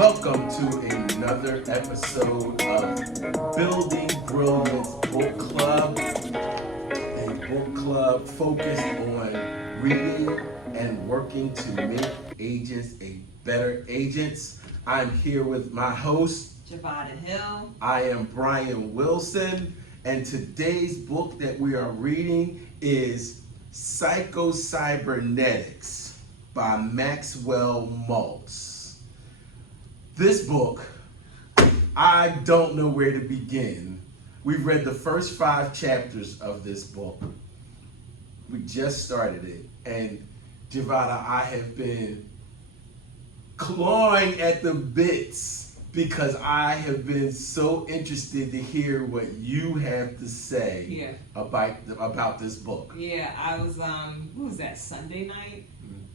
Welcome to another episode of Building Brilliance Book Club, a book club focused on reading and working to make agents a better agents. I'm here with my host, Javada Hill. I am Brian Wilson, and today's book that we are reading is Psycho-Cybernetics by Maxwell Maltz. This book, I don't know where to begin. We've read the first 5 chapters of this book. We just started it, and Javada, I have been clawing at the bits because I have been so interested to hear what you have to say about this book. Yeah, I was, what was that, Sunday night?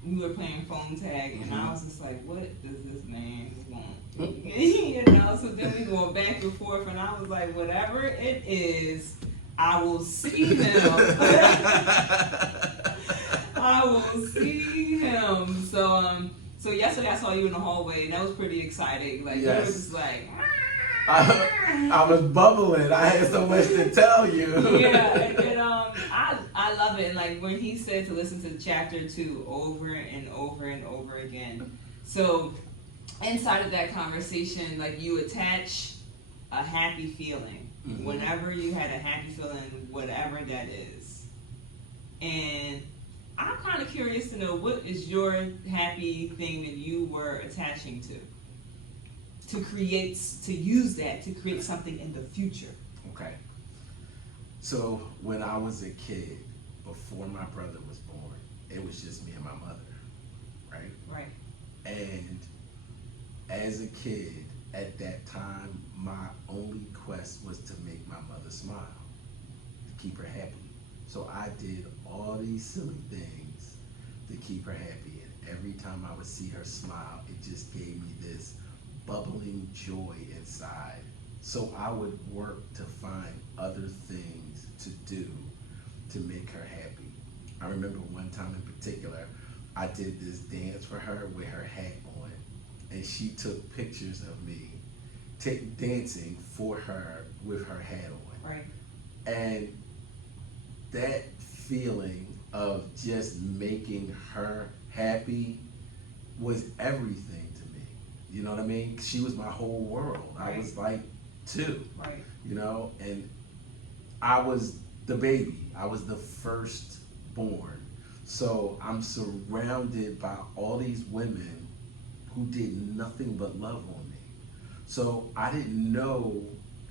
We were playing phone tag, and I was just like, what does this man want? You know, so then we go back and forth, and I was like, whatever it is, I will see him. I will see him. So yesterday I saw you in the hallway, and that was pretty exciting. Like, yes. You were just like, I was bubbling. I had so much to tell you. Yeah, and I love it. And like when he said to listen to chapter 2 over and over and over again. So inside of that conversation, like you attach a happy feeling. Mm-hmm. Whenever you had a happy feeling, whatever that is. And I'm kind of curious to know, what is your happy thing that you were attaching to use that to create something in the future? Okay. So when I was a kid, before my brother was born, it was just me and my mother, right? Right. And as a kid, at that time, my only quest was to make my mother smile, to keep her happy. So I did all these silly things to keep her happy. And every time I would see her smile, it just gave me this bubbling joy inside. So I would work to find other things to do to make her happy. I remember one time in particular, I did this dance for her with her hat on, and she took pictures of me dancing for her with her hat on. Right. And that feeling of just making her happy was everything to me. You know what I mean? She was my whole world. Right. I was like 2. Right. You know, and I was the baby. I was the firstborn. So I'm surrounded by all these women who did nothing but love on me. So I didn't know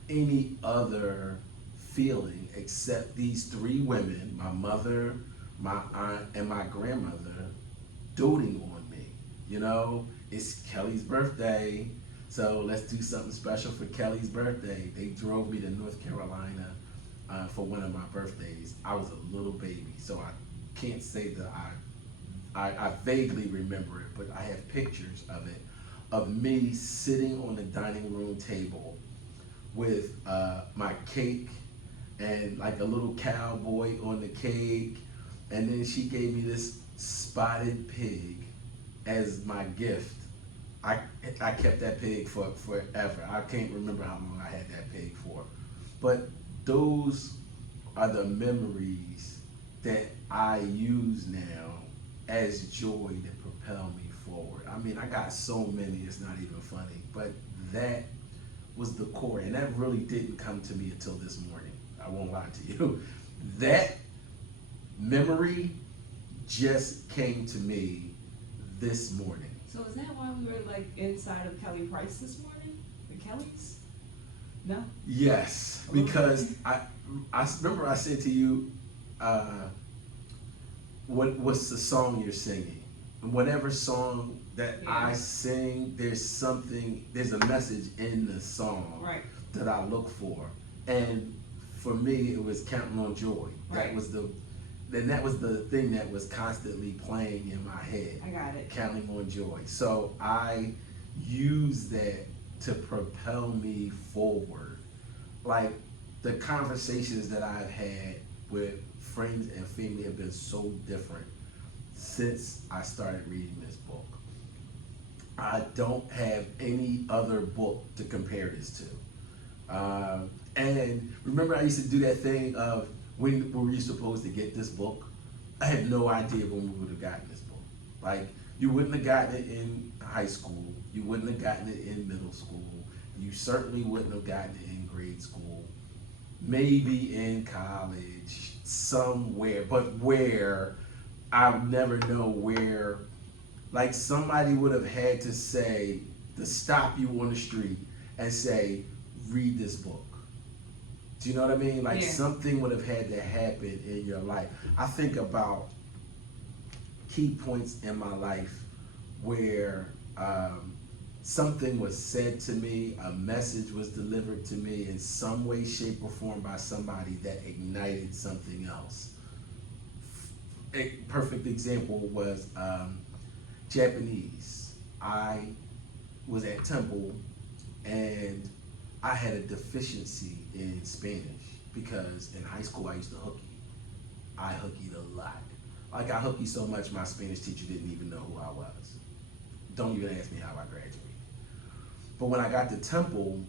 any other feeling except these 3 women, my mother, my aunt, and my grandmother, doting on me. You know, it's Kelly's birthday, so let's do something special for Kelly's birthday. They drove me to North Carolina for one of my birthdays. I was a little baby, so I can't say that I vaguely remember it, but I have pictures of it, of me sitting on the dining room table with my cake and like a little cowboy on the cake, and then she gave me this spotted pig as my gift. I kept that pig for forever. I can't remember how long I had that pig for, but those are the memories that I use now as joy to propel me forward. I mean, I got so many, it's not even funny, but that was the core, and that really didn't come to me until this morning. I won't lie to you. That memory just came to me this morning. So is that why we were like inside of Kelly Price this morning? The Kellys? No? Yes, because I remember I said to you, what's the song you're singing? And whatever song that I sing, there's a message in the song that I look for. And for me, it was Counting on Joy. Right. That was the thing that was constantly playing in my head. I got it. Counting on Joy. So I use that to propel me forward. Like the conversations that I've had with friends and family have been so different since I started reading this book. I don't have any other book to compare this to. And remember, I used to do that thing of when were you supposed to get this book? I had no idea when we would have gotten this book. Like, you wouldn't have gotten it in high school. You wouldn't have gotten it in middle school. You certainly wouldn't have gotten it in grade school. Maybe in college, somewhere, but where, I'll never know where. Like, somebody would have had to say, to stop you on the street and say, read this book. Do you know what I mean? Like, Yeah. something would have had to happen in your life. I think about key points in my life where something was said to me, a message was delivered to me in some way, shape, or form by somebody that ignited something else. A perfect example was Japanese. I was at Temple and I had a deficiency in Spanish because in high school I used to hooky. I hookied a lot. Like, I hooky so much my Spanish teacher didn't even know who I was. Don't even ask me how I graduated. But when I got to Temple,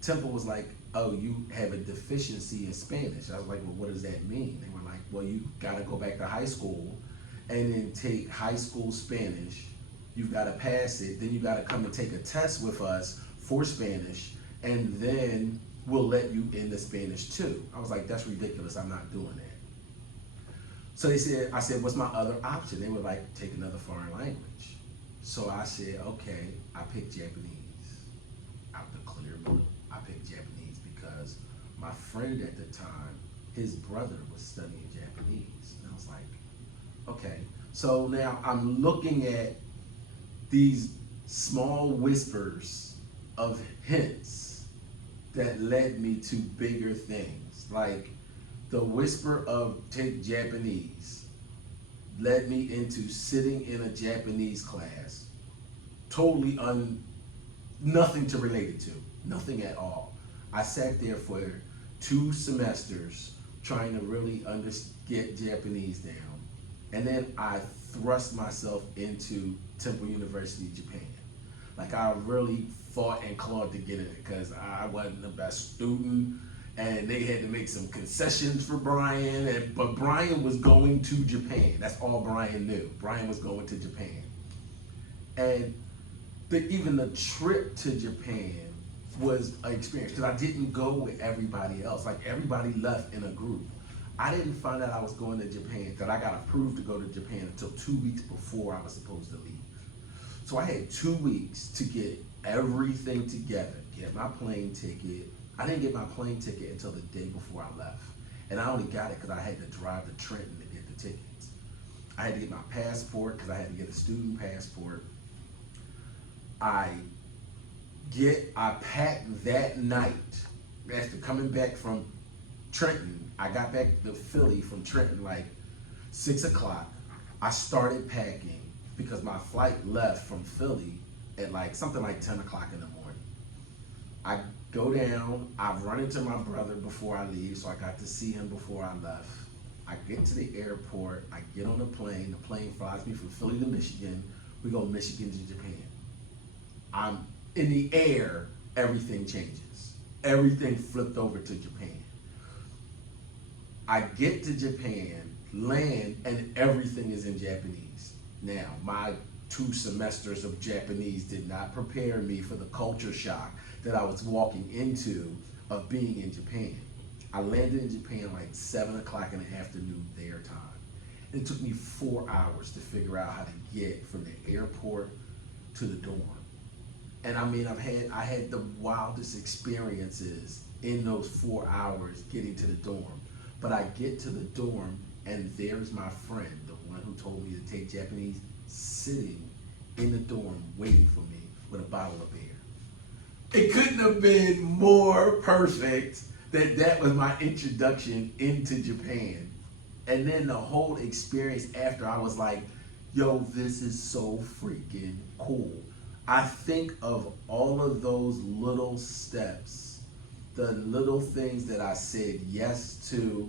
Temple was like, oh, you have a deficiency in Spanish. I was like, well, what does that mean? They were like, well, you gotta go back to high school and then take high school Spanish. You've gotta pass it. Then you gotta come and take a test with us for Spanish. And then we'll let you in the Spanish too. I was like, that's ridiculous. I'm not doing that. So I said, what's my other option? They were like, take another foreign language. So I said, okay, I picked Japanese. Out the clear blue, I picked Japanese because my friend at the time, his brother was studying Japanese. And I was like, okay. So now I'm looking at these small whispers of hints that led me to bigger things. Like, the whisper of take Japanese led me into sitting in a Japanese class, totally nothing to relate it to, nothing at all. I sat there for 2 semesters trying to really get Japanese down. And then I thrust myself into Temple University, Japan. Like, I really fought and clawed to get in it because I wasn't the best student and they had to make some concessions for Brian. But Brian was going to Japan. That's all Brian knew. Brian was going to Japan. And even the trip to Japan was an experience because I didn't go with everybody else. Like, everybody left in a group. I didn't find out I was going to Japan, that I got approved to go to Japan until 2 weeks before I was supposed to leave. So I had 2 weeks to get everything together, get my plane ticket. I didn't get my plane ticket until the day before I left. And I only got it because I had to drive to Trenton to get the tickets. I had to get my passport because I had to get a student passport. I packed that night. After coming back from Trenton, I got back to Philly from Trenton like 6 o'clock. I started packing because my flight left from Philly at like something like 10 o'clock in the morning. I go down, I run into my brother before I leave, so I got to see him before I left. I get to the airport, I get on the plane flies me from Philly to Michigan, we go Michigan to Japan. I'm in the air, everything changes. Everything flipped over to Japan. I get to Japan, land, and everything is in Japanese. Now, my 2 semesters of Japanese did not prepare me for the culture shock that I was walking into of being in Japan. I landed in Japan like 7 o'clock in the afternoon their time. It took me 4 hours to figure out how to get from the airport to the dorm. And I mean, I had the wildest experiences in those 4 hours getting to the dorm. But I get to the dorm and there's my friend, the one who told me to take Japanese, sitting in the dorm waiting for me with a bottle of beer. It couldn't have been more perfect that was my introduction into Japan. And then the whole experience after, I was like, yo, this is so freaking cool. I think of all of those little steps, the little things that I said yes to,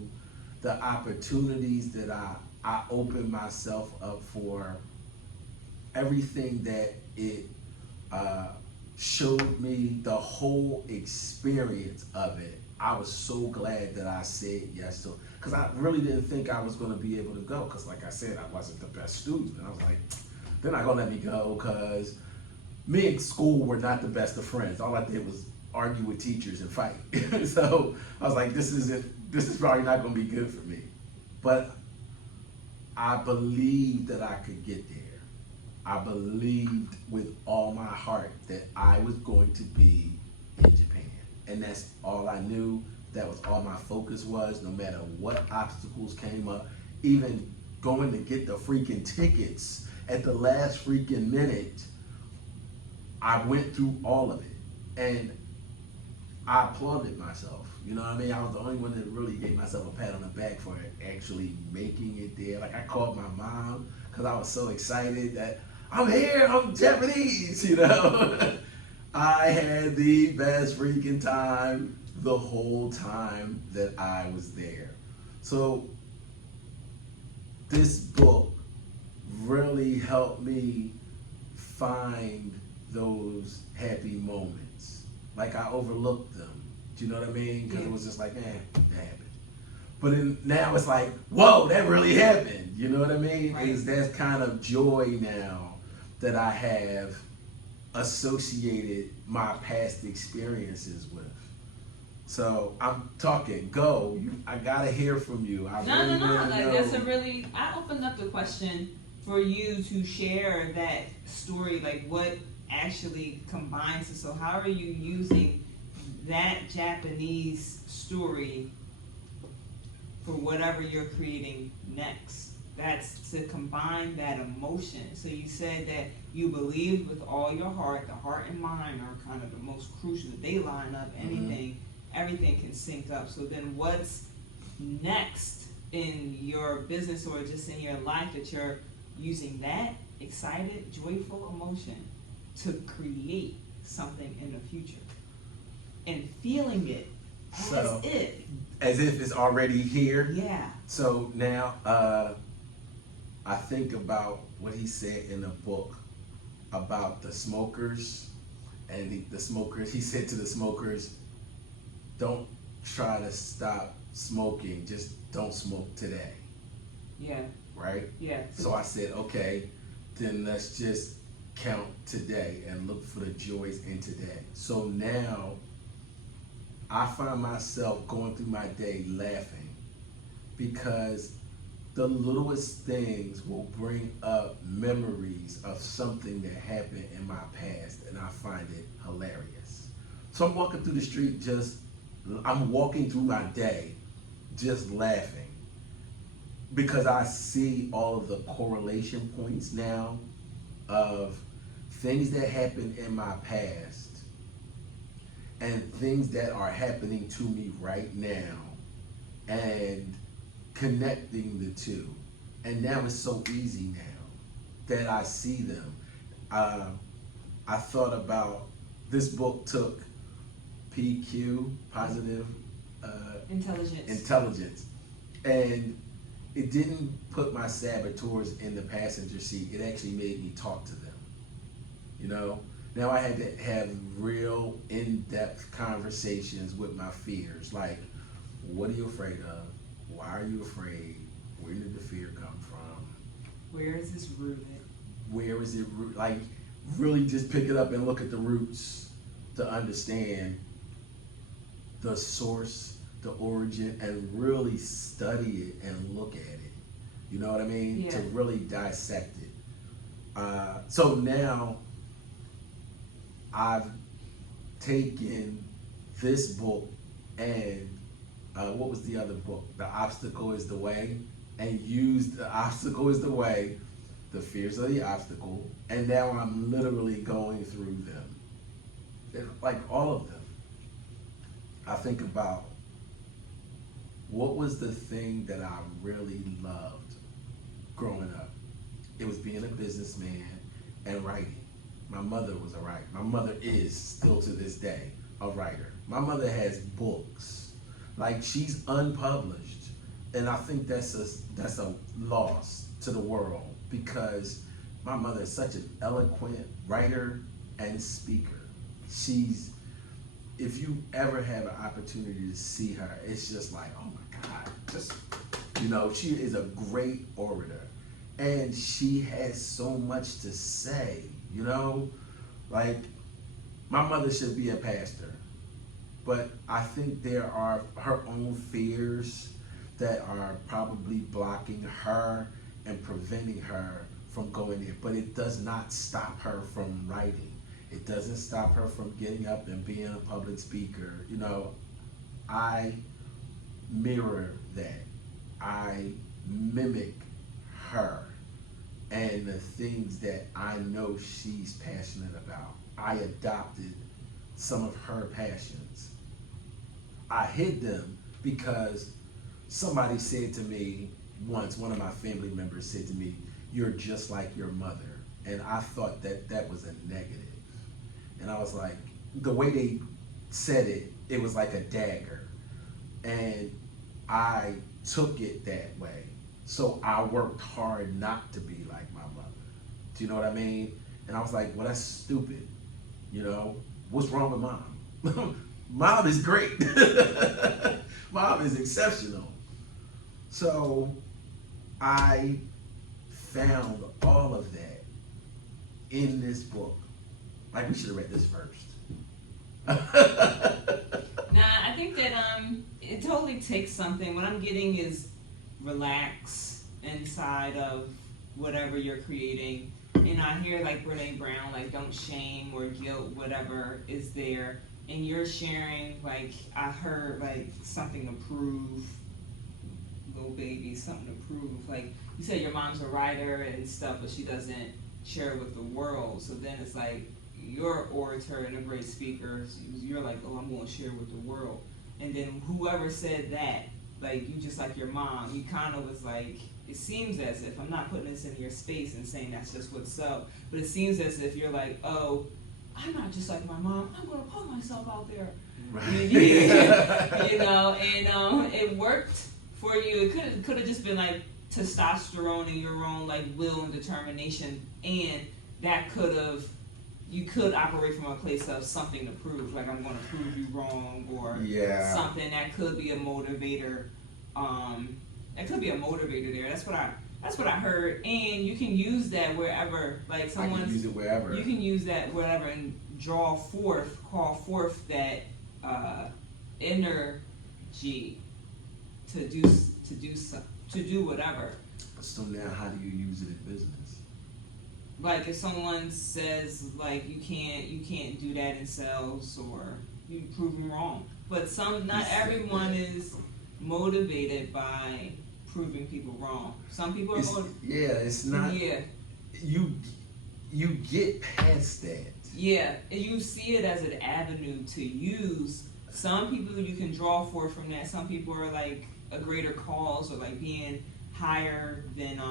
the opportunities that I opened myself up for, everything that it showed me the whole experience of it. I was so glad that I said yes to it, because I really didn't think I was going to be able to go, because like I said, I wasn't the best student. And I was like, they're not going to let me go, because me and school were not the best of friends. All I did was argue with teachers and fight. So I was like, this is probably not going to be good for me. But I believed that I could get there. I believed with all my heart that I was going to be in Japan. And that's all I knew. That was all my focus was, no matter what obstacles came up. Even going to get the freaking tickets at the last freaking minute, I went through all of it. And I applauded myself. You know what I mean? I was the only one that really gave myself a pat on the back for actually making it there. Like, I called my mom because I was so excited that I'm here, I'm Japanese, you know? I had the best freaking time the whole time that I was there. So this book really helped me find those happy moments. Like, I overlooked them. Do you know what I mean? Because it was just like, that happened. But now it's like, whoa, that really happened. You know what I mean? Right. That's kind of joy now that I have associated my past experiences with. So I'm talking. Go. I gotta hear from you. No. Like, that's a really. I opened up the question for you to share that story. Like, what actually combines it? So how are you using that Japanese story for whatever you're creating next? That's to combine that emotion. So you said that you believed with all your heart. The heart and mind are kind of the most crucial. They line up. Everything can sync up. So then what's next in your business or just in your life that you're using that excited, joyful emotion to create something in the future and feeling it as if it's already here? Yeah. So now I think about what he said in the book about the smokers, and the smokers, he said to the smokers, don't try to stop smoking, just don't smoke today. Yeah. Right? Yeah. So I said, okay, then let's just count today and look for the joys in today. So now I find myself going through my day laughing, because the littlest things will bring up memories of something that happened in my past, and I find it hilarious. So I'm walking through the street, I'm walking through my day just laughing, because I see all of the correlation points now of things that happened in my past and things that are happening to me right now, and connecting the two. And now it's so easy now that I see them. I thought about, this book took PQ, positive intelligence, and it didn't put my saboteurs in the passenger seat. It actually made me talk to them. You know, now I had to have real in-depth conversations with my fears. Like, what are you afraid of? Why are you afraid? Where did the fear come from? Where is this rooted? Where is it rooted? Like, really just pick it up and look at the roots to understand the source, the origin, and really study it and look at it. You know what I mean? Yeah. To really dissect it. So now I've taken this book and what was the other book? The Obstacle is the Way, and used The Obstacle is the Way, the fears of the obstacle, and now I'm literally going through them. Like, all of them. I think about, what was the thing that I really loved growing up? It was being a businessman and writing. My mother was a writer. My mother is, still to this day, a writer. My mother has books. Like, she's unpublished. And I think that's a loss to the world, because my mother is such an eloquent writer and speaker. She's, if you ever have an opportunity to see her, it's just like, oh my God, just, she is a great orator. And she has so much to say, like, my mother should be a pastor, but I think there are her own fears that are probably blocking her and preventing her from going there. But it does not stop her from writing. It doesn't stop her from getting up and being a public speaker. I mirror that. I mimic her and the things that I know she's passionate about. I adopted some of her passions. I hid them because somebody said to me once, one of my family members said to me, "You're just like your mother." And I thought that was a negative. And I was like, the way they said it, it was like a dagger. And I took it that way. So I worked hard not to be like my mother. Do you know what I mean? And I was like, well, that's stupid. What's wrong with mom? Mom is great. Mom is exceptional. So I found all of that in this book. Like, we should have read this first. Nah, I think that it totally takes something. What I'm getting is relax inside of whatever you're creating. And I hear like Brene Brown, like, don't shame or guilt whatever is there. And you're sharing, like, I heard like something to prove, little baby, something to prove. Like you said, your mom's a writer and stuff, but she doesn't share it with the world. So then it's like, you're an orator and a great speaker. So you're like, oh, I'm going to share with the world. And then whoever said that, like, you just like your mom, you kind of was like, it seems as if, I'm not putting this in your space and saying that's just what's up, but it seems as if you're like, oh, I'm not just like my mom, I'm going to put myself out there. Right. And it worked for you. It could have just been like testosterone and your own like will and determination, and that could have, you could operate from a place of something to prove, like I'm going to prove you wrong, or something that could be a motivator. That could be a motivator there. That's what I heard, and you can use that wherever. Like someone, use it wherever. You can use that wherever and call forth that energy to do whatever. So now, how do you use it in business? Like if someone says like you can't do that in sales, or you prove them wrong. But not everyone is motivated by proving people wrong. Some people are motivated. Yeah, it's not. Yeah. You get past that. Yeah, and you see it as an avenue to use. Some people you can draw from that. Some people are like a greater cause, or like being higher than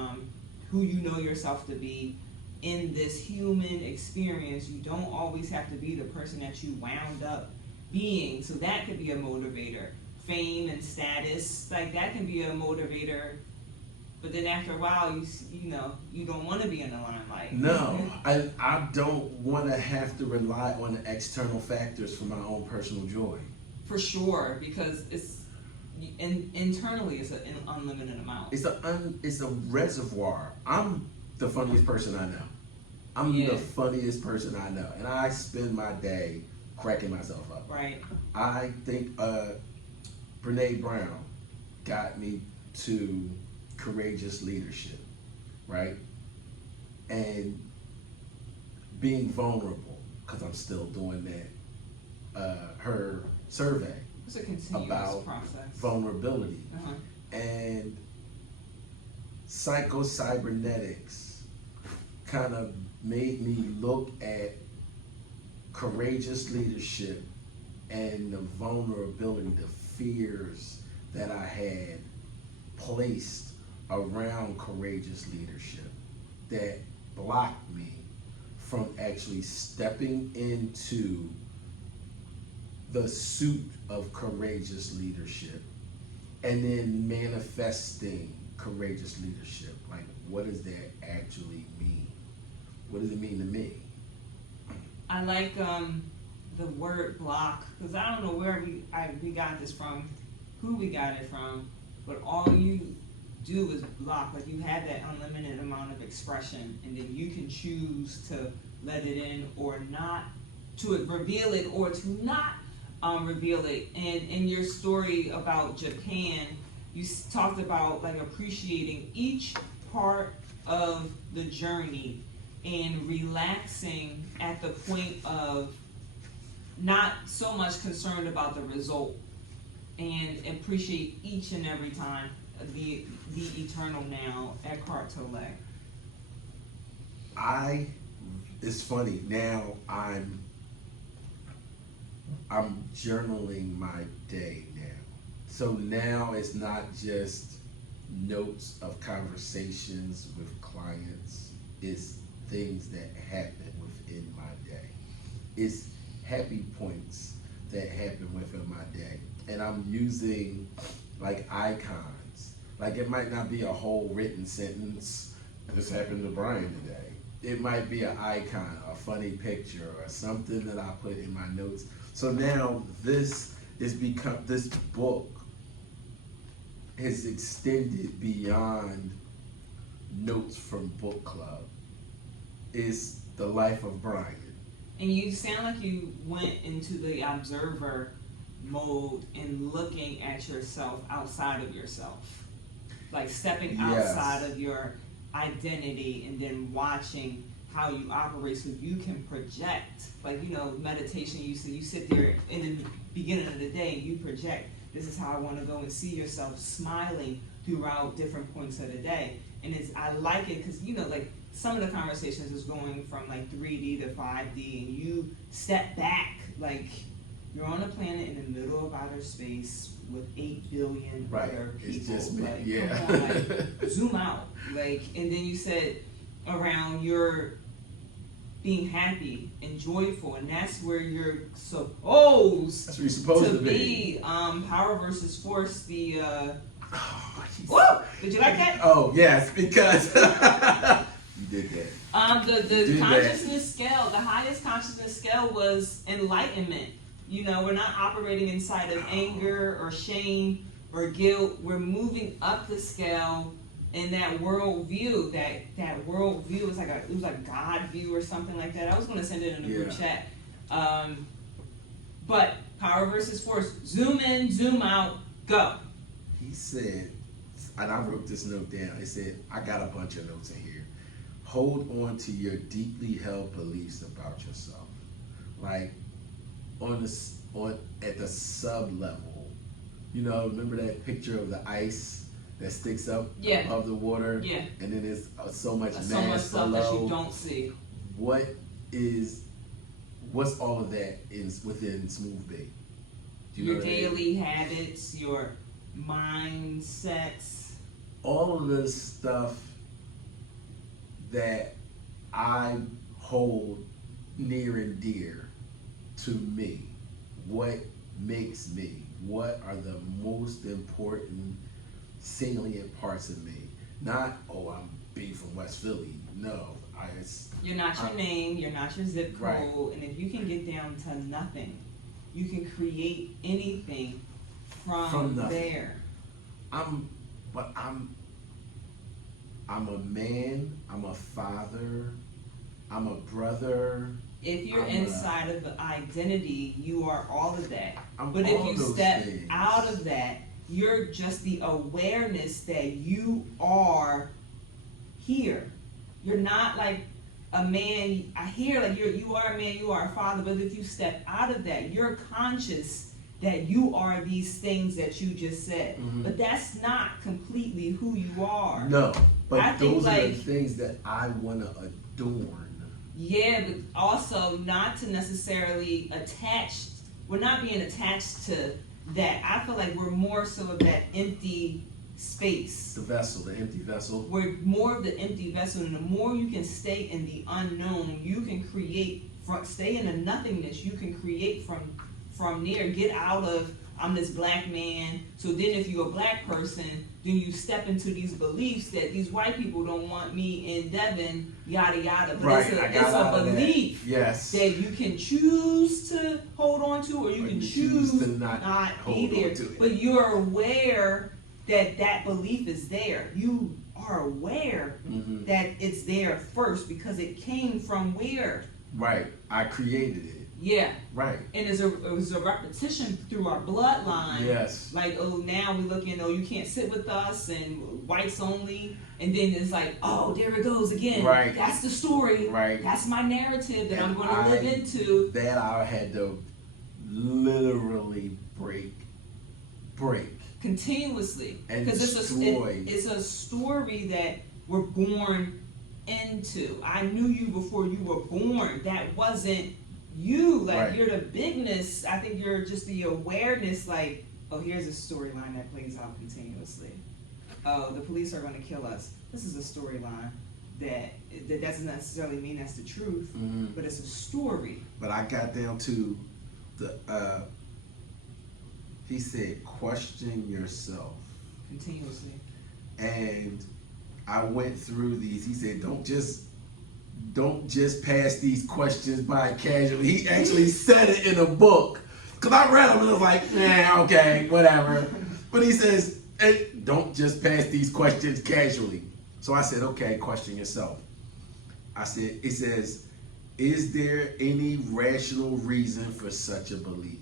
who you know yourself to be. In this human experience, you don't always have to be the person that you wound up being. So that could be a motivator. Fame and status, like that can be a motivator. But then after a while, you don't want to be in the limelight. No, I don't want to have to rely on external factors for my own personal joy. For sure, because internally it's an unlimited amount. It's a reservoir. I'm the funniest person I know. I'm the funniest person I know. And I spend my day cracking myself up. Right. I think Brene Brown got me to courageous leadership, right? And being vulnerable, because I'm still doing that. Her survey it's a continuous about process. Vulnerability. And Psycho-Cybernetics kind of made me look at courageous leadership and the vulnerability, the fears that I had placed around courageous leadership that blocked me from actually stepping into the suit of courageous leadership and then manifesting courageous leadership. Like, what does that actually mean? What does it mean to me? I like the word block, because I don't know where we got this from, who we got it from, but all you do is block. Like, you have that unlimited amount of expression, and then you can choose to let it in or not, to reveal it or to not reveal it. And in your story about Japan, you talked about like appreciating each part of the journey and relaxing at the point of not so much concerned about the result, and appreciate each and every time the eternal now, Eckhart Tolle. It's funny, now I'm journaling my day now. So now it's not just notes of conversations with clients, it's things that happen within my day. It's happy points that happen within my day. And I'm using like icons. Like, it might not be a whole written sentence, this happened to Brian today. It might be an icon, a funny picture, or something that I put in my notes. So now this book has extended beyond notes from book club. It's the life of Brian. And you sound like you went into the observer mode and looking at yourself outside of yourself. Like stepping outside of your identity and then watching how you operate so you can project. Like, you know, meditation, you sit there in the beginning of the day and you project, this is how I want to go, and see yourself smiling throughout different points of the day. And I like it because, you know, like some of the conversations is going from like 3D to 5D, and you step back, like you're on a planet in the middle of outer space with 8 billion other people. It's just me. Like, yeah. come on, like, zoom out. Like, and then you said around your being happy and joyful, and that's where you're supposed, that's where you're supposed to be. Power versus force, the whoa! Did you like that? Oh yes, because you did that. The consciousness scale, the highest consciousness scale was enlightenment. You know, we're not operating inside of anger or shame or guilt. We're moving up the scale in that worldview. That worldview was like God view or something like that. I was going to send it in a group chat. But power versus force. Zoom in, zoom out, go. He said, and I wrote this note down. It said, I got a bunch of notes in here. Hold on to your deeply held beliefs about yourself. Like, at the sub level, you know, remember that picture of the ice that sticks up above the water? Yeah. And then there's so much mass so much stuff below. that you don't see. What's all of that within Smooth Bay? Your daily habits, your mindsets. All of the stuff that I hold near and dear to me. What makes me? What are the most important salient parts of me? Not, I'm B from West Philly. No. You're not your name, you're not your zip code, right. And if you can get down to nothing, you can create anything from there. I'm a man, I'm a father, I'm a brother. If you're inside of the identity, you are all of that. But if you step out of that, you're just the awareness that you are here. You're not like a man. I hear like you are a man, you are a father, but if you step out of that, you're conscious that you are these things that you just said. Mm-hmm. But that's not completely who you are. No, but those are the things that I want to adorn. Yeah, but also not to necessarily we're not being attached to that. I feel like we're more so of that empty space. The vessel, the empty vessel. We're more of the empty vessel, and the more you can stay in the unknown, you can create, stay in the nothingness, you can create from there. Get out of I'm this black man. So then if you're a black person, then you step into these beliefs that these white people don't want me in Devon, yada yada. But Right, it's a belief yes. that you can choose to hold on to, or you can choose to not be there. But you're aware that that belief is there. You are aware that it's there first because it came from where? Right. I created it. Yeah. Right. And it was a repetition through our bloodline. Yes. Like, oh, now we're looking, oh, you can't sit with us and whites only. And then it's like, oh, there it goes again. Right. That's the story. Right. That's my narrative that And I'm going to live into. That I had to literally break. Continuously. And Because destroy. it's a story that we're born into. I knew you before you were born. That wasn't you. Like, Right. you're the bigness. I think you're just the awareness, like, oh, here's a storyline that plays out continuously. Oh, the police are going to kill us. This is a storyline that doesn't necessarily mean that's the truth, but it's a story. But I got down to the, he said, question yourself. Continuously. And I went through these. He said, don't just pass these questions by casually. He actually said it in a book. Because I read them and I was like, nah, okay, whatever. But he says, hey, don't just pass these questions casually. So I said, okay, question yourself. I said, it says, is there any rational reason for such a belief?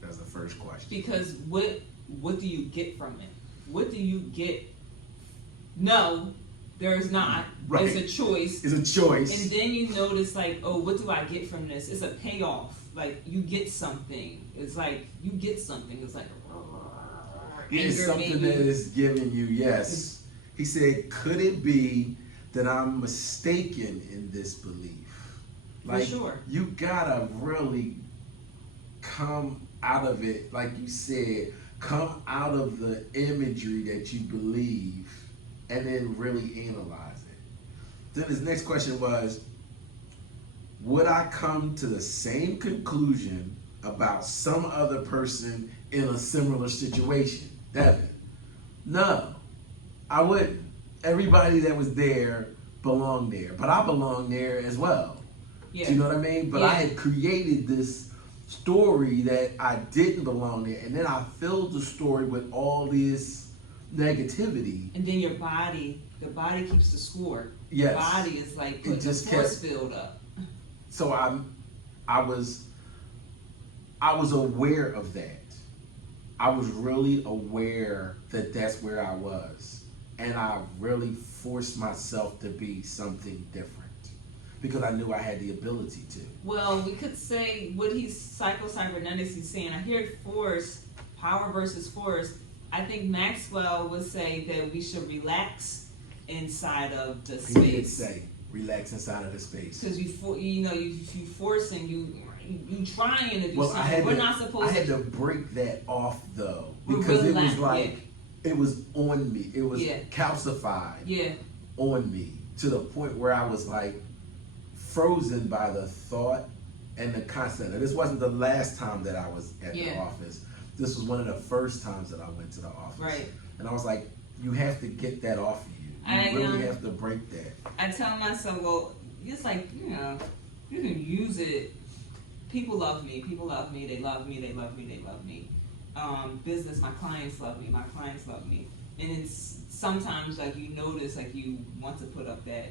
That's the first question. Because what do you get from it? What do you get? No, there is not. Right. It's a choice. It's a choice. And then you notice, like, oh, what do I get from this? It's a payoff. Like, you get something. It's like, you get something. It's like, It's anger, something maybe. that is giving you, yes. He said, could it be that I'm mistaken in this belief? Like, For sure. You gotta really come out of it, like you said, come out of the imagery that you believe and then really analyze it. Then his next question was, would I come to the same conclusion about some other person in a similar situation? Devin, no, I wouldn't. Everybody that was there belonged there, but I belong there as well. Yeah. Do you know what I mean? But Yeah. I had created this story that I didn't belong there, and then I filled the story with all this negativity. And then the body keeps the score. Yes. The body is like putting the just force field up. So I was aware of that. I was really aware that that's where I was, and I really forced myself to be something different because I knew I had the ability to. Well, we could say what he's Psycho-Cybernetics is saying. I hear force, power versus force. I think Maxwell would say that we should relax inside of the space. He did say relax inside of the space. Because you forcing, you trying to do Well, something. We're not supposed I had to. to break that off though, We're because it was relaxed, like it was on me. It was Yeah. calcified Yeah. on me to the point where I was like frozen by the thought and the concept. And this wasn't the last time that I was at the Yeah. office. This was one of the first times that I went to the office. Right. And I was like, you have to get that off of you. You really have to break that. I tell myself, well, it's like, you can use it. People love me. People love me. They love me. They love me. They love me. Business, my clients love me. My clients love me. And it's sometimes like you notice like you want to put up that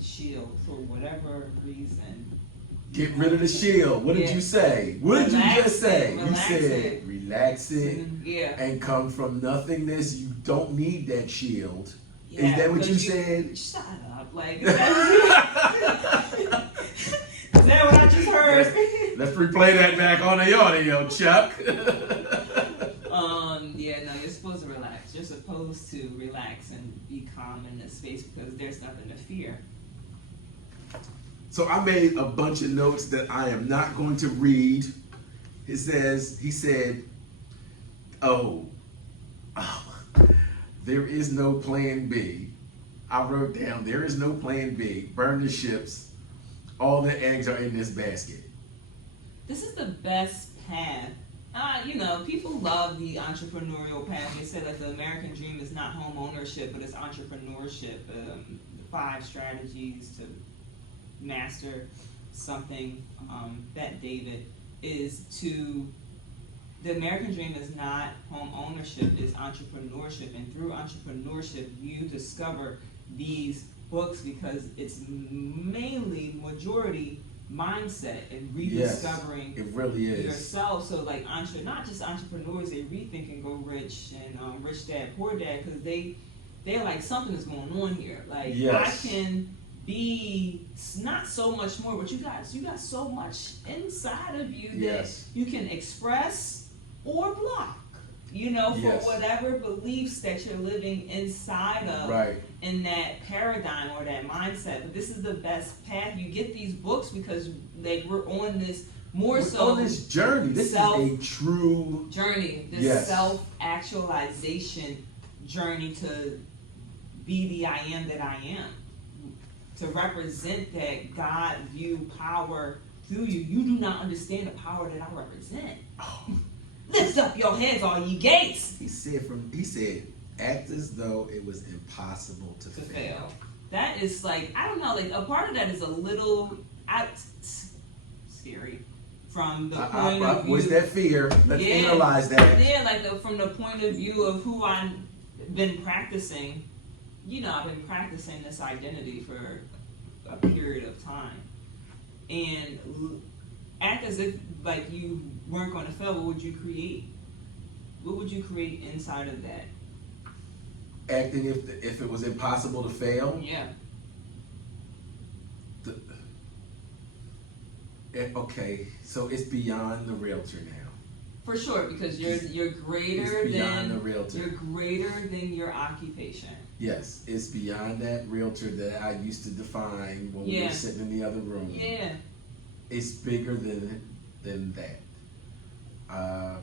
shield for whatever reason. Get rid of the shield. What did you say? What did you just say? You said relax it Yeah. and come from nothingness. You don't need that shield. Yeah, Is that what you because said? Shut up. Like, is that what I just heard? Let's replay that back on the audio, Chuck. Yeah, no, you're supposed to relax. You're supposed to relax and be calm in this space because there's nothing to fear. So I made a bunch of notes that I am not going to read. He said, there is no plan B. I wrote down, there is no plan B. Burn the ships. All the eggs are in this basket. This is the best path People love the entrepreneurial path. They say that the American dream is not home ownership, but it's entrepreneurship. The 5 strategies to master something that David is to. The American dream is not home ownership, it's entrepreneurship. And through entrepreneurship, you discover these books because it's mainly majority mindset and rediscovering it really is. yourself. So like not just entrepreneurs, they rethink and go rich and Rich Dad Poor Dad, because they're like, something is going on here. Like I can be not so much more, but you got so much inside of you that you can express or block, for whatever beliefs that you're living inside of in that paradigm or that mindset. But this is the best path. You get these books because we're on this on this journey. This is a true journey. This self-actualization journey to be the I am that I am. To represent that God view power through you. You do not understand the power that I represent. Lift up your heads, all ye gates. He said, act as though it was impossible to fail. That is like, I don't know, like a part of that is a little scary from the point of view. What's that fear? Let's analyze that. Yeah, like from the point of view of who I've been practicing. I've been practicing this identity for a period of time. And act as if like you weren't going to fail. What would you create? What would you create inside of that? Acting if it was impossible to fail? Yeah. Okay, so it's beyond the realtor now. For sure, because you're greater than the realtor. You're greater than your occupation. Yes, it's beyond that realtor that I used to define when we were sitting in the other room. Yeah. It's bigger than that. I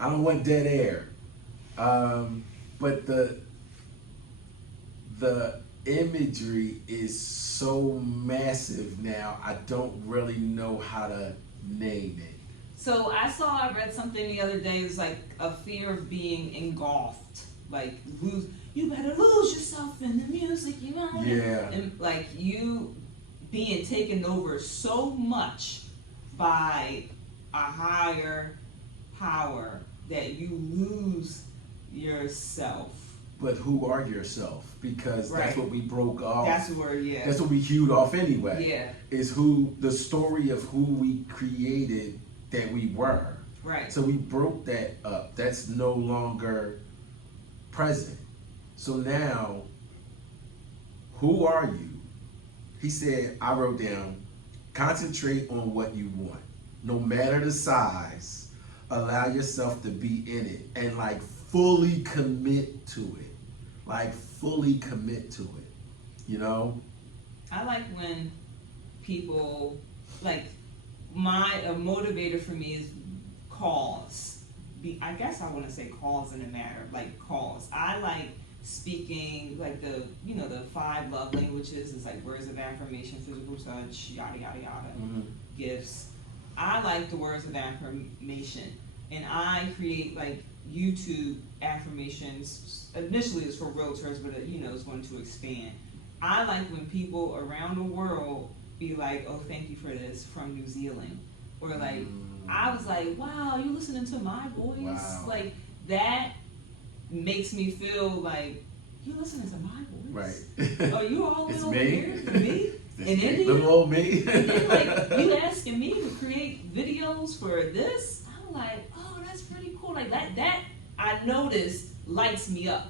don't want dead air, but the imagery is so massive now. I don't really know how to name it. So I read something the other day. It was like a fear of being engulfed, like you better lose yourself in the music, and like you being taken over so much by a higher power that you lose yourself. But who are yourself? Because that's what we broke off. That's what we hewed off anyway. Yeah. Is the story of who we created that we were. Right. So we broke that up. That's no longer present. So now, who are you? He said, I wrote down, concentrate on what you want. No matter the size, allow yourself to be in it and like fully commit to it. Like fully commit to it. I like when people, like, a motivator for me is cause. I guess I want to say cause in a matter, like cause. I like speaking, like the 5 love languages is like words of affirmation, physical touch, yada, yada, yada, gifts. I like the words of affirmation. And I create like YouTube affirmations. Initially it's for realtors, but it's going to expand. I like when people around the world be like, oh, thank you for this, from New Zealand. Or like, I was like, wow, you listening to my voice? Wow. Like, that makes me feel like, you listening to my voice? Right. Oh, you all the way over me. here? Me? In India? Little old me. And then like, you asking me to create videos for this? I'm like, oh, that's pretty cool. Like that I noticed lights me up.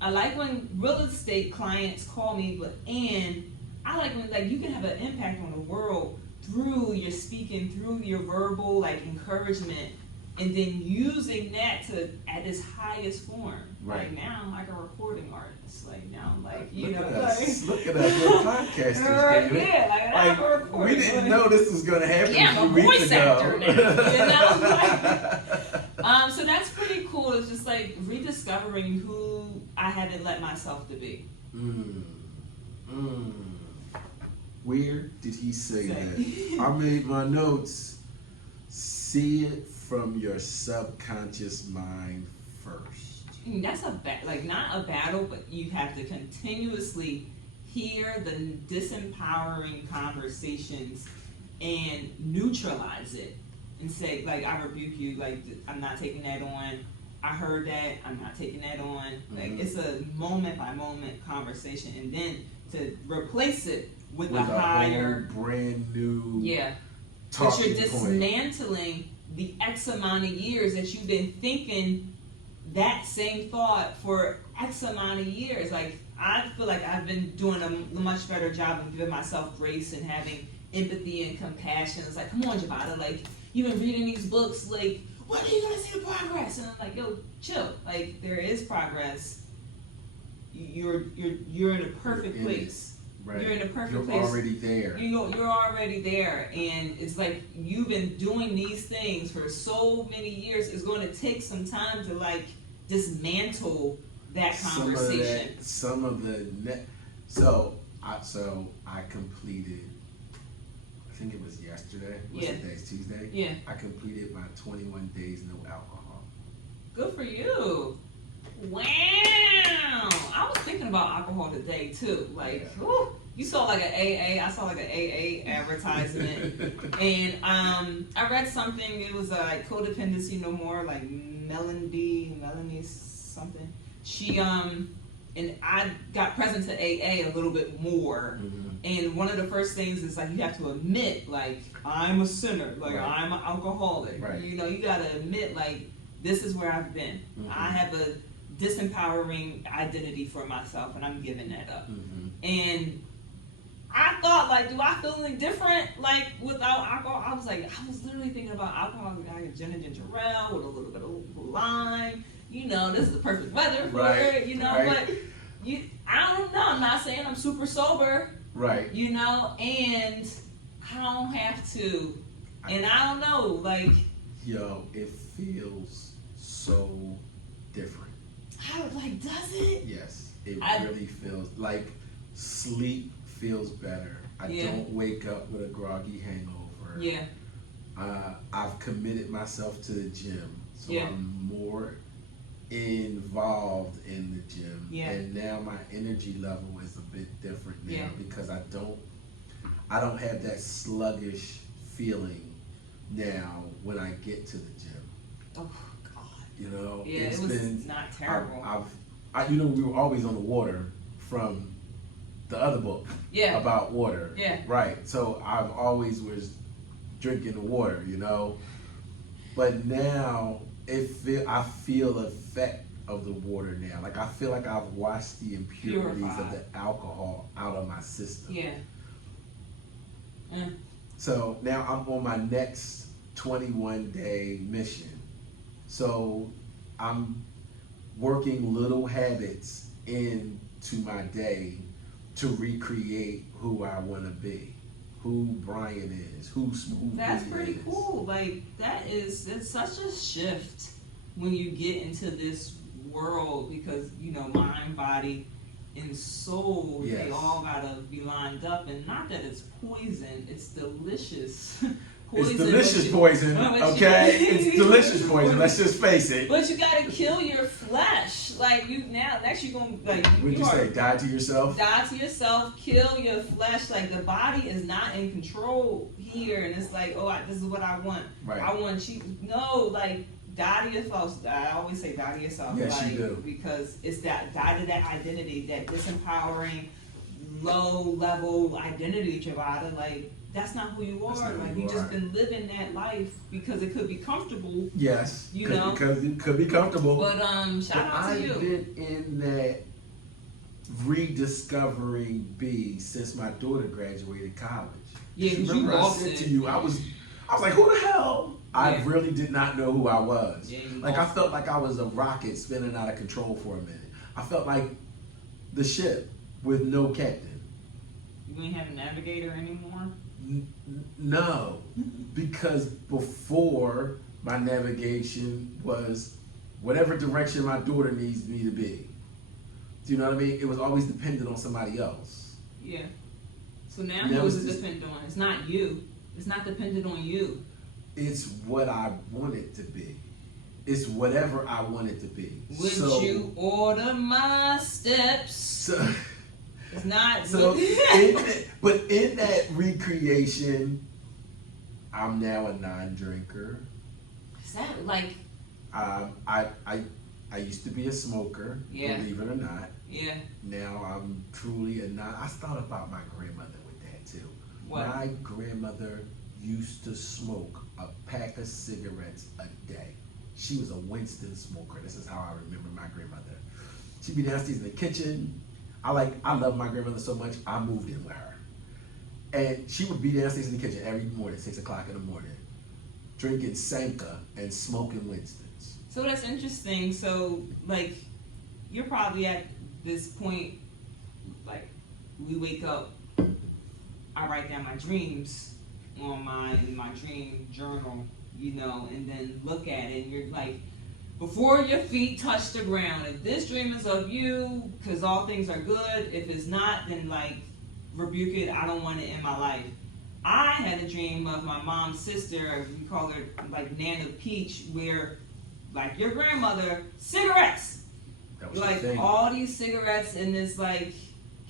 I like when real estate clients call me, and I like when like you can have an impact on the world through your speaking, through your verbal like encouragement, and then using that at its highest form. Right. Like now I'm like a recording artist. Like now I'm like, look at us, we're podcasters, baby. Yeah, like I'm a recorder. We didn't know this was going to happen. Yeah, I'm a voice actor now. Like, so that's pretty cool. It's just like rediscovering who I haven't let myself to be. Where did he say that? I made my notes. See it from your subconscious mind first. That's not a battle, but you have to continuously hear the disempowering conversations and neutralize it and say, like, I rebuke you, like, I'm not taking that on. I heard that, I'm not taking that on. Like, it's a moment by moment conversation, and then to replace it with a higher, brand new, but you're dismantling the X amount of years that you've been thinking that same thought for X amount of years. Like, I feel like I've been doing a much better job of giving myself grace and having empathy and compassion. It's like, come on, Javada, like, you've been reading these books, like, when are you gonna see the progress? And I'm like, yo, chill. Like, there is progress. You're in a perfect place. Right. You're in a perfect place. You're already there. You're already there, and it's like you've been doing these things for so many years. It's going to take some time to like dismantle that conversation. So I completed. I think it was yesterday. What's the day? It's Tuesday. Yeah. I completed my 21 days no alcohol. Good for you. Wow. I was thinking about alcohol today too. Like, whew, you saw like an AA. I saw like an AA advertisement, and I read something. It was like codependency no more. Like Melanie something. She and I got present to AA a little bit more. And one of the first things is like you have to admit, like, I'm a sinner, like I'm an alcoholic. Right. You know, you gotta admit, like, this is where I've been. I have a disempowering identity for myself, and I'm giving that up. And I thought, like, do I feel any different, like, without alcohol? I was literally thinking about alcohol, like gin and ginger ale with a little bit of lime. You know, this is the perfect weather for it, you know, but I don't know. I'm not saying I'm super sober. Right. You know, and I don't have to. And I don't know, like. Yo, it feels so different. Does it? Yes, it really feels like sleep feels better. I don't wake up with a groggy hangover. Yeah. I've committed myself to the gym, so I'm more involved in the gym. And now my energy level is a bit different now because I don't have that sluggish feeling now when I get to the gym. Oh God. You know, it's been not terrible. You know, we were always on the water from the other book about water. Yeah. Right. So I've always was drinking the water, you know. But now I feel the effect of the water now. Like I feel like I've washed the impurities of the alcohol out of my system. Yeah. So now I'm on my next 21-day mission. So I'm working little habits into my day to recreate who I want to be, who Brian is, who Smooth That's pretty cool. Like it's such a shift when you get into this world because you know mind, body, and soul. They all gotta be lined up, and not that it's poison. It's delicious. It's delicious poison, okay? It's delicious poison. Let's just face it. But you gotta kill your flesh. Like next you're gonna like. What'd you say? Die to yourself. Die to yourself. Kill your flesh. Like the body is not in control here, and it's like, this is what I want. Right. I want you. No, like die to yourself. I always say die to yourself. Yes, like, you do. Because it's that die to that identity, that disempowering, low level identity, Javada. Like. That's not who you are. Like you just been living that life because it could be comfortable. Yes, you know, because it could be comfortable. But shout out to you. I've been in that rediscovering B since my daughter graduated college. Yeah, remember I said to you, I was like, who the hell? I really did not know who I was. Yeah, like I felt like I was a rocket spinning out of control for a minute. I felt like the ship with no captain. You ain't have a navigator anymore? No, because before my navigation was whatever direction my daughter needs me to be. Do you know what I mean? It was always dependent on somebody else. Yeah. So now who does it depend on? It's not you. It's not dependent on you. It's what I want it to be. It's whatever I want it to be. Would you order my steps? So, it's not. So, but in that recreation, I'm now a non-drinker. Is that like? I used to be a smoker, believe it or not. Yeah. Now I'm truly a non. I thought about my grandmother with that too. What? My grandmother used to smoke a pack of cigarettes a day. She was a Winston smoker. This is how I remember my grandmother. She'd be downstairs in the kitchen. I love my grandmother so much, I moved in with her. And she would be downstairs in the kitchen every morning, 6 o'clock in the morning, drinking Sanka and smoking Winston. So that's interesting. So, like, you're probably at this point, like, we wake up, I write down my dreams on my dream journal, you know, and then look at it, and you're like, before your feet touch the ground, if this dream is of you, because all things are good, if it's not, then, like, rebuke it, I don't want it in my life. I had a dream of my mom's sister, we call her, like, Nana Peach, where, like your grandmother, cigarettes. That was like all these cigarettes in this like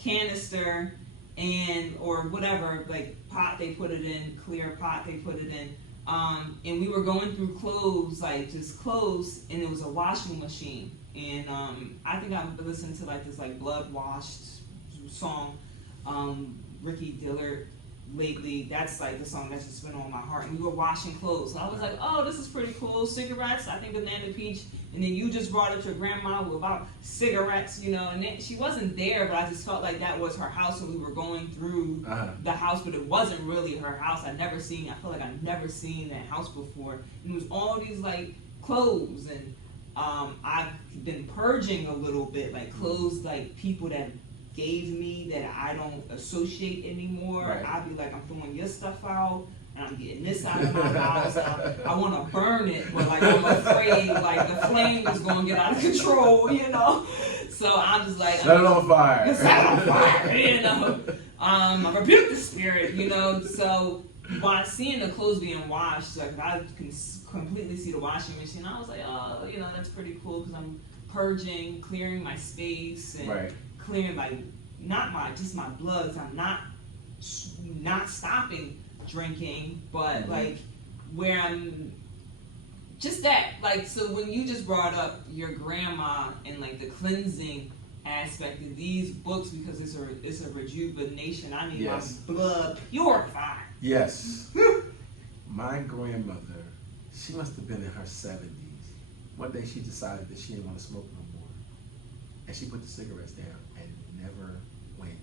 canister and or whatever, like pot they put it in, clear pot they put it in. And we were going through clothes, like just clothes, and it was a washing machine. And I think I've been listening to like this like Blood Washed song, Ricky Dillard. Lately, that's like the song that's just been on my heart. And we were washing clothes. And I was like, oh, this is pretty cool. Cigarettes, I think of Nana Peach. And then you just brought up your grandma about cigarettes, you know. And then she wasn't there, but I just felt like that was her house. And we were going through the house, but it wasn't really her house. I feel like I'd never seen that house before. And it was all these like clothes. And I've been purging a little bit, like clothes, like people that gave me that I don't associate anymore. Right. I'll be like, I'm throwing your stuff out and I'm getting this out of my house. I want to burn it, but like I'm afraid like the flame is going to get out of control, you know? So I'm just like, set it on fire. Set it on fire, you know? I rebuke the spirit, you know? So by seeing the clothes being washed, like I can completely see the washing machine. I was like, oh, you know, that's pretty cool because I'm purging, clearing my space and right. Clearing like just my bloods. I'm not stopping drinking, but like where I'm just that like so when you just brought up your grandma and like the cleansing aspect of these books because it's a rejuvenation. I need my blood purified. Yes. My grandmother, she must have been in her 70s. One day she decided that she didn't want to smoke no more. And she put the cigarettes down and never went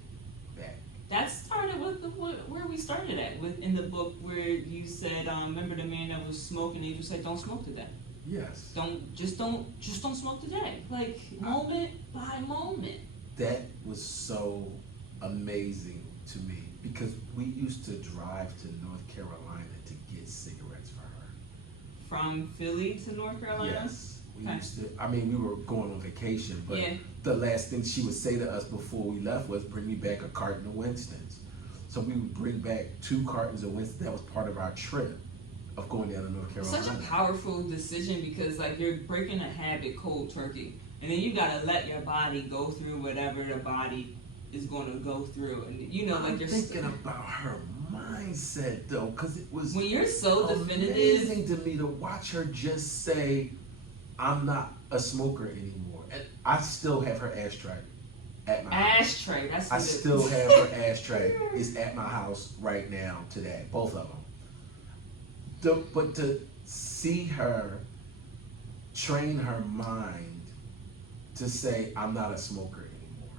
back. That started with where we started at, in the book where you said, remember the man that was smoking and you said, don't smoke today. Yes. Just don't smoke today. Like moment by moment. That was so amazing to me because we used to drive to North Carolina to get cigarettes for her. From Philly to North Carolina? Yes. We were going on vacation, but the last thing she would say to us before we left was, bring me back a carton of Winston's. So we would bring back 2 cartons of Winston. That was part of our trip of going down to North Carolina. Such a powerful decision because like you're breaking a habit cold turkey. And then you gotta let your body go through whatever the body is gonna go through. And you know, like you're thinking about her mindset though, because it was when you're so definitive. Amazing to me to watch her just say, I'm not a smoker anymore. And I still have her ashtray at my house. Ashtray, that's I still have her ashtray. It's at my house right now today, both of them. But to see her train her mind to say, I'm not a smoker anymore.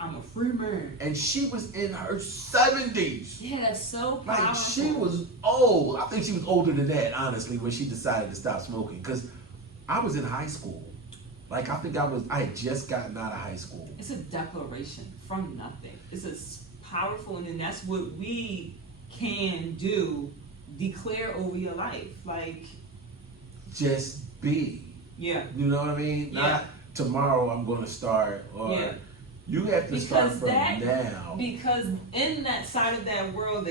I'm a free man. And she was in her 70s. Yeah, that's so powerful. Like, she was old. I think she was older than that, honestly, when she decided to stop smoking. Because I was in high school. Like, I had just gotten out of high school. It's a declaration from nothing. It's powerful, and then that's what we can do. Declare over your life. Like, just be. Yeah. You know what I mean? Yeah. Not tomorrow I'm going to start, or You have to start Because from that, now. because in that side of that world,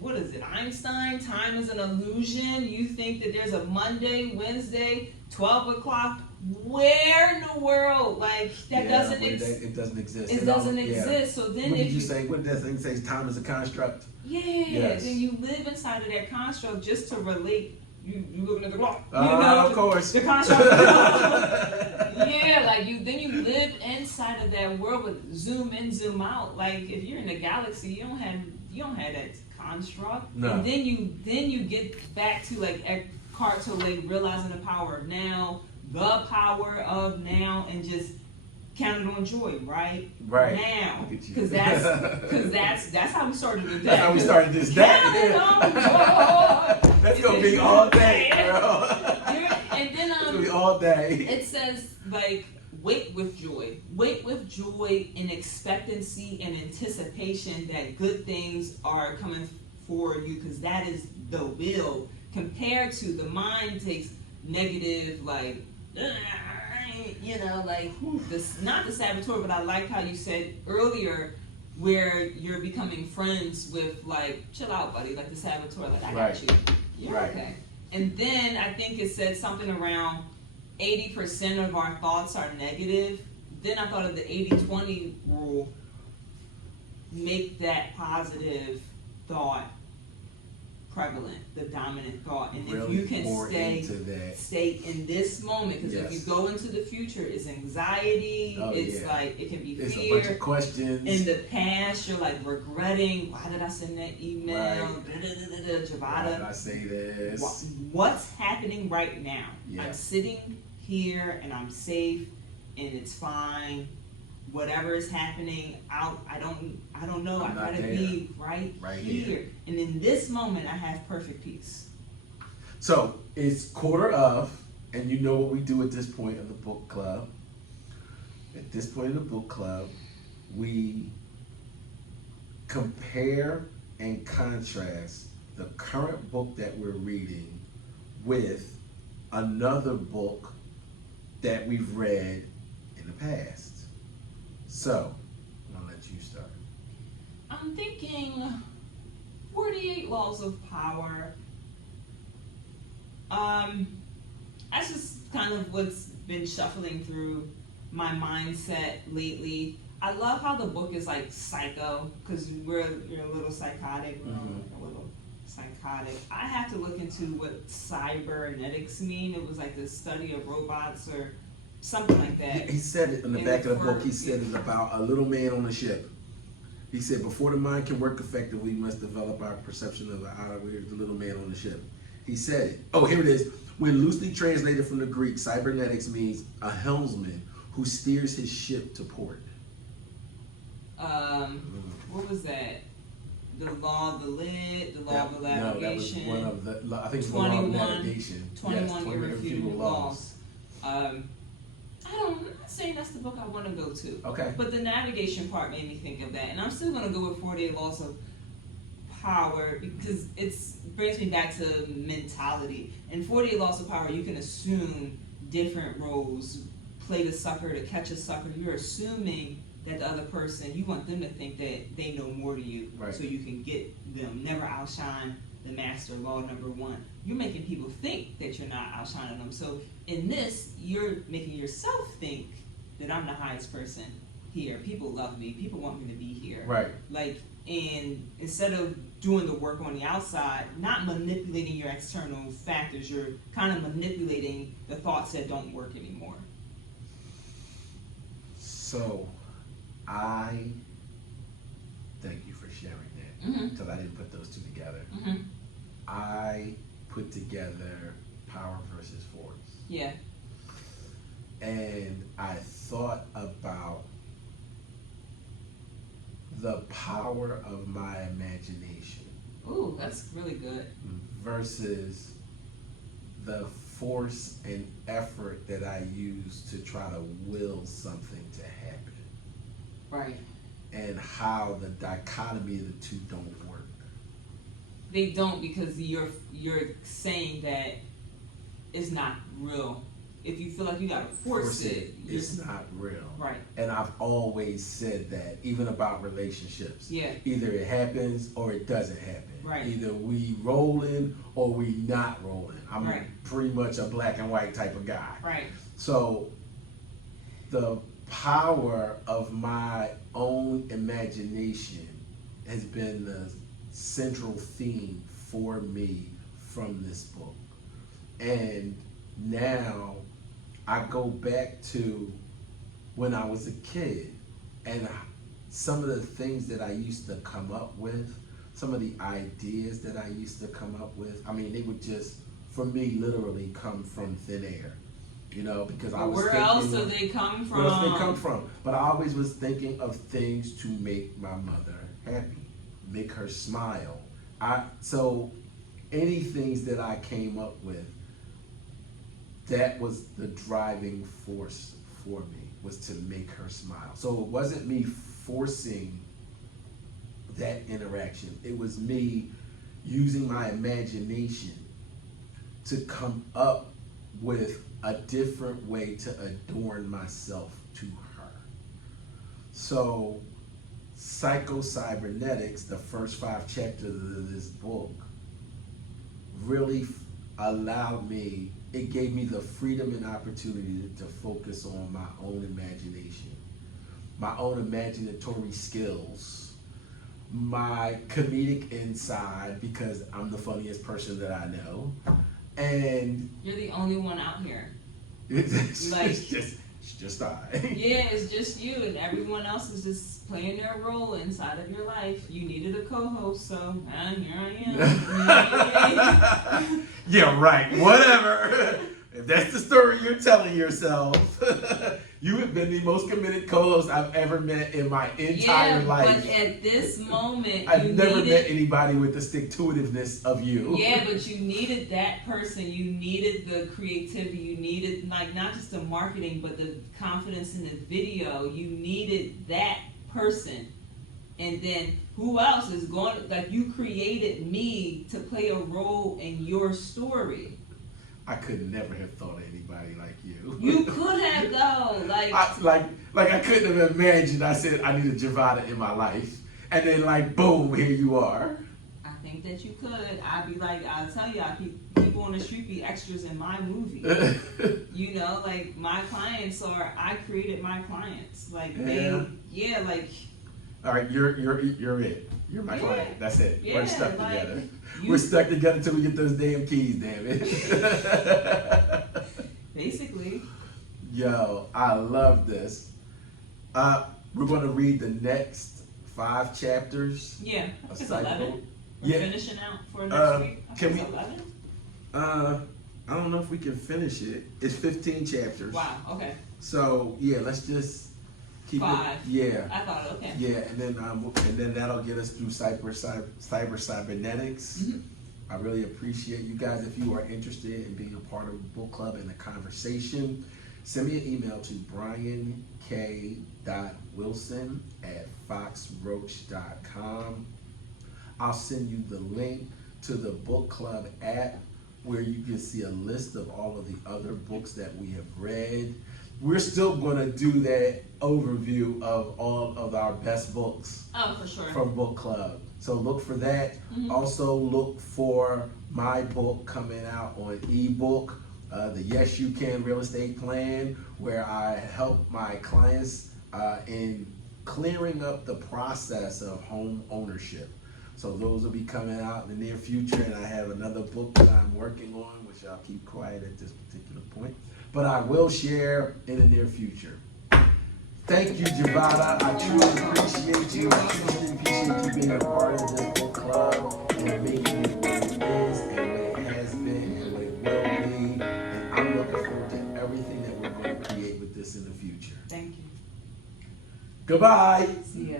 what is it, Einstein? Time is an illusion. You think that there's a Monday, Wednesday, 12 o'clock. Where in the world? Like, that doesn't exist. It doesn't exist. It doesn't exist. So then what did if you say? What did that thing say? Time is a construct? Yeah, Yes. then you live inside of that construct just to relate. You living in the clock. Of course. The construct. Yeah, like then you live inside of that world, but zoom in, zoom out. Like if you're in the galaxy, you don't have that construct. No. And then you get back to like Eckhart Tolle, realizing the power of now, the power of now, and just counted on joy, right? Right. Now, Look at you. because that's how we started the day. That's how we started this day. Counted on joy. That's gonna be all day, girl. And then It's gonna be all day. it says like wait with joy and expectancy and anticipation that good things are coming for you, because that is the will, compared to the mind takes negative, like like this, not the saboteur, but I like how you said earlier where you're becoming friends with, like, chill out buddy, like the saboteur, like I got you, you're okay. And then I think it said something around 80% of our thoughts are negative. Then I thought of the 80-20 rule. Make that positive thought prevalent, the dominant thought. And really, if you can stay in this moment, because if you go into the future, it's anxiety, like it can be fear. It's a bunch of questions. In the past, you're like regretting, why did I send that email? Why did I say this? What's happening right now? Yeah. I'm sitting here and I'm safe and it's fine. Whatever is happening out, I don't know. I gotta be right here. And in this moment, I have perfect peace. So it's quarter of, and you know what we do at this point in the book club. At this point in the book club, we compare and contrast the current book that we're reading with another book that we've read in the past. So, I'm gonna let you start. I'm thinking 48 Laws of Power. That's just kind of what's been shuffling through my mindset lately. I love how the book is like psycho, because you're a little psychotic. A little psychotic. I have to look into what cybernetics mean. It was like the study of robots or something like that. He said it in the back of the book. He said it about a little man on a ship. He said, before the mind can work effectively, we must develop our perception of the outer world, the little man on the ship. He said it. Oh, here it is. When loosely translated from the Greek, cybernetics means a helmsman who steers his ship to port. What was that? The law of the lid, the law of navigation. No, that was one of the, I think it's the law of navigation. 21 irrefutable laws. I'm not saying that's the book I want to go to. Okay. But the navigation part made me think of that. And I'm still going to go with 48 Laws of Power, because it brings me back to mentality. In 48 Laws of Power, you can assume different roles. Play the sucker to catch a sucker. You're assuming that the other person, you want them to think that they know more to you, so you can get them. Never outshine the master, law number 1. You're making people think that you're not outshining them. So in this, you're making yourself think that I'm the highest person here. People love me. People want me to be here. Right. Like, and instead of doing the work on the outside, not manipulating your external factors, you're kind of manipulating the thoughts that don't work anymore. So, I thank you for sharing that, because I didn't put those two together. I put together power versus force. Yeah. And I thought about the power of my imagination. Ooh, that's really good. Versus the force and effort that I use to try to will something to happen. Right. And how the dichotomy of the two don't work. They don't, because you're saying that it's not real. if you feel like you gotta force it, it's not real. Right. And I've always said that, even about relationships. Yeah. Either it happens or it doesn't happen. Right. Either we rolling or we not rolling. I'm Right. pretty much a black and white type of guy. Right. So the power of my own imagination has been the central theme for me from this book. And now I go back to when I was a kid, and some of the things that I used to come up with, some of the ideas that I used to come up with, I mean, they would just, for me, literally come from thin air. You know, because I was where thinking, else do they come from? Where else do they come from? But I always was thinking of things to make my mother happy, make her smile. So any things that I came up with, that was the driving force for me, was to make her smile. So it wasn't me forcing that interaction. It was me using my imagination to come up with a different way to adorn myself to her. So Psycho-Cybernetics, the first 5 chapters of this book, really allowed me, it gave me the freedom and opportunity to focus on my own imagination, my own imaginatory skills, my comedic inside, because I'm the funniest person that I know. And you're the only one out here. It's like, just I. Yeah, it's just you, and everyone else is just playing their role inside of your life. You needed a co-host, so here I am. Yeah, right. Whatever. If that's the story you're telling yourself, you have been the most committed co-host I've ever met in my entire life. But at this moment, I've never met anybody with the stick-to-itiveness of you. Yeah, but you needed that person. You needed the creativity. You needed, like, not just the marketing, but the confidence in the video. You needed that person. And then who else is going, like, you created me to play a role in your story. I could never have thought of anybody like you. You could have, though. Like I couldn't have imagined. I said I need a Javada in my life, and then like boom, here you are. I think that you could. I'd be like, I'll tell you, people on the street be extras in my movie. You know, like my clients I created my clients. Like like. All right, you're it. You're my client. That's it. Yeah, we're stuck together. We're stuck together until we get those damn keys, damn it. Basically. Yo, I love this. We're going to read the next 5 chapters. Yeah, I of think Psycho. 11. We're finishing out for next week. I Can think we? 11. I don't know if we can finish it. It's 15 chapters. Wow. Okay. So yeah, let's just keep 5. it. Yeah. I thought okay. Yeah, and then that'll get us through Cyber-Cybernetics. Mm-hmm. I really appreciate you guys. If you are interested in being a part of the book club and the conversation, send me an email to briank.wilson@foxroach.com. I'll send you the link to the book club app where you can see a list of all of the other books that we have read. We're still going to do that overview of all of our best books For sure. from book club. So look for that. Mm-hmm. Also look for my book coming out on ebook, the Yes You Can Real Estate Plan, where I help my clients in clearing up the process of home ownership. So those will be coming out in the near future, and I have another book that I'm working on, which I'll keep quiet at this particular point, but I will share in the near future. Thank you, Javada. I truly appreciate you. I truly appreciate you being a part of this book club and making it what it is and what it has been and what it will be. And I'm looking forward to everything that we're going to create with this in the future. Thank you. Goodbye. See ya.